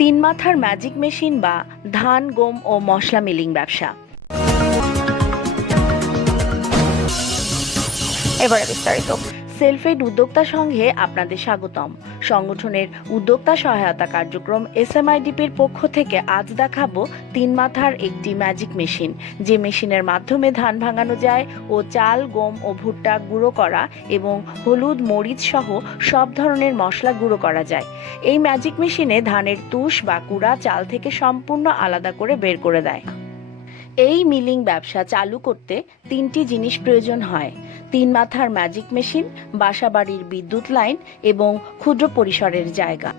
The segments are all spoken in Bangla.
তিন মাথার ম্যাজিক মেশিন বা ধান, গম ও মশলা মিলিং ব্যবসা। এবারে বিস্তারিত। সেলফ এড উদ্যোক্তা সংঘে আপনাদের স্বাগতম। সংগঠনের উদ্যোক্তা সহায়তা কার্যক্রম এসএমআইডিপির পক্ষ থেকে আজ দেখাবো তিন মাথার একটি ম্যাজিক মেশিন, যে মেশিনের মাধ্যমে ধান ভাঙানো যায় ও চাল, গম ও ভুট্টা গুঁড়ো করা এবং হলুদ, মরিচ সহ সব ধরনের মশলা গুঁড়ো করা যায়। এই ম্যাজিক মেশিনে ধানের তুষ বা কুড়া চাল থেকে সম্পূর্ণ আলাদা করে বের করে দেয়। এই মিলিং ব্যবসা চালু করতে তিনটি জিনিস প্রয়োজন হয়: তিন মাথার ম্যাজিক মেশিন, বাসাবাড়ির বিদ্যুৎ লাইন এবং ক্ষুদ্র পরিসরের জায়গা।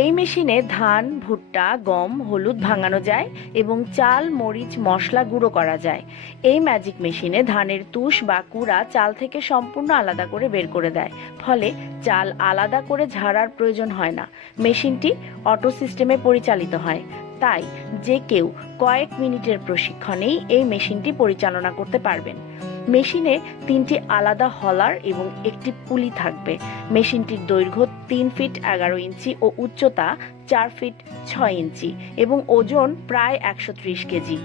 এই মেশিনে ধান, ভুট্টা, গম, হলুদ ভাঙানো যায় এবং চাল, মরিচ, মশলা গুঁড়ো করা যায়। এই ম্যাজিক মেশিনে ধানের তুষ বা কুড়া চাল থেকে সম্পূর্ণ আলাদা করে বের করে দেয়, ফলে চাল আলাদা করে ঝাড়ার প্রয়োজন হয় না। মেশিনটি অটো সিস্টেমে পরিচালিত হয়, তাই যে কেউ কয়েক মিনিটের প্রশিক্ষণেই এই মেশিনটি পরিচালনা করতে পারবেন। মেশিনে তিনটি আলাদা হলার এবং একটি পুলি থাকবে। মেশিনটির দৈর্ঘ্য 3 ফিট 11 ইঞ্চি ও উচ্চতা 4 ফিট 6 ইঞ্চি এবং ওজন প্রায় 130 কেজি।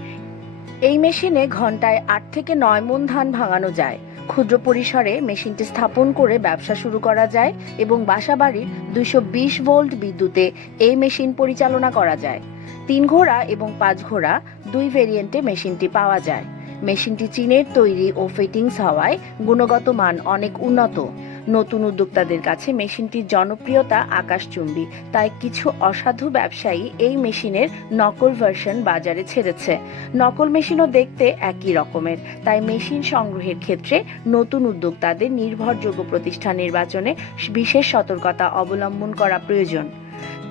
এই মেশিনে ঘন্টায় 8 থেকে 9 মণ ধান ভাঙানো যায়। ক্ষুদ্র পরিসরে মেশিনটি স্থাপন করে ব্যবসা শুরু করা যায় এবং বাসাবাড়ির 220 ভোল্ট বিদ্যুতে এই মেশিন পরিচালনা করা যায়। 3 ঘোড়া এবং 5 ঘোড়া দুই ভেরিয়েন্টে মেশিনটি পাওয়া যায়। মেশিনটি চীনের তৈরি ও ফিটিংস হওয়ায় গুণগত মান অনেক উন্নত। নতুন উদ্যোক্তাদের কাছে মেশিনটির জনপ্রিয়তা আকাশচুম্বী, তাই কিছু অসাধু ব্যবসায়ী এই মেশিনের নকল ভার্সন বাজারে ছেড়েছে। নকল মেশিনও দেখতে একই রকমের, তাই মেশিন সংগ্রহের ক্ষেত্রে নতুন উদ্যোক্তাদের নির্ভরযোগ্য প্রতিষ্ঠান নির্বাচনে বিশেষ সতর্কতা অবলম্বন করা প্রয়োজন।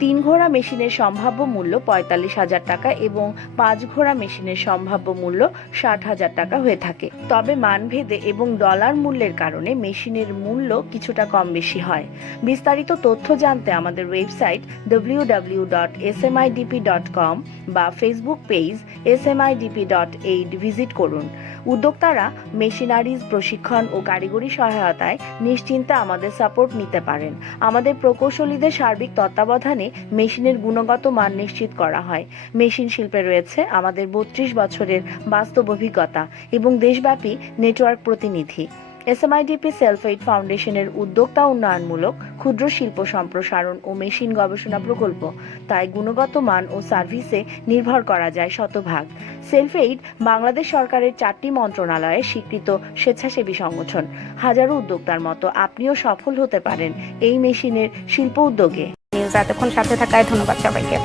3 ঘোড়া মেশিনের সম্ভাব্য মূল্য 45,000 টাকা এবং 5 ঘোড়া মেশিনের সম্ভাব্য মূল্য 60,000 টাকা হয়ে থাকে। তবে মানভেদে এবং ডলার মূল্যের কারণে মেশিনের মূল্য কিছুটা কম বেশি হয়। বিস্তারিত তথ্য জানতে আমাদের ওয়েবসাইট www.smidp.com বা ফেসবুক পেজ smidp.aid ভিজিট করুন। উদ্যোক্তারা মেশিনারিজ, প্রশিক্ষণ ও কারিগরি সহায়তায় নিশ্চিন্তে আমাদের সাপোর্ট নিতে পারেন। আমাদের প্রকৌশলীদের সার্বিক তত্ত্বাবধানে মেশিনের গুণগত মান নিশ্চিত করা হয়। মেশিন শিল্পে রয়েছে আমাদের 32 বছরের বাস্তব অভিজ্ঞতা এবং দেশব্যাপী নেটওয়ার্ক প্রতিনিধি। এসএমআইডিপি সেলফ এইড ফাউন্ডেশনের উদ্যোক্তা উন্নয়নমূলক ক্ষুদ্র শিল্প সম্প্রসারণ ও মেশিন গবেষণা প্রকল্প, তাই গুণগত মান ও সার্ভিসে নির্ভর করা যায় শতভাগ। সেলফ এইড বাংলাদেশ সরকারের 4টি মন্ত্রণালয়ে স্বীকৃত স্বেচ্ছাসেবী সংগঠন। হাজারো উদ্যোক্তার মতো আপনিও সফল হতে পারেন এই মেশিনের শিল্প উদ্যোগে। নিউজ এতক্ষণ সাথে থাকায় ধন্যবাদ সবাইকে।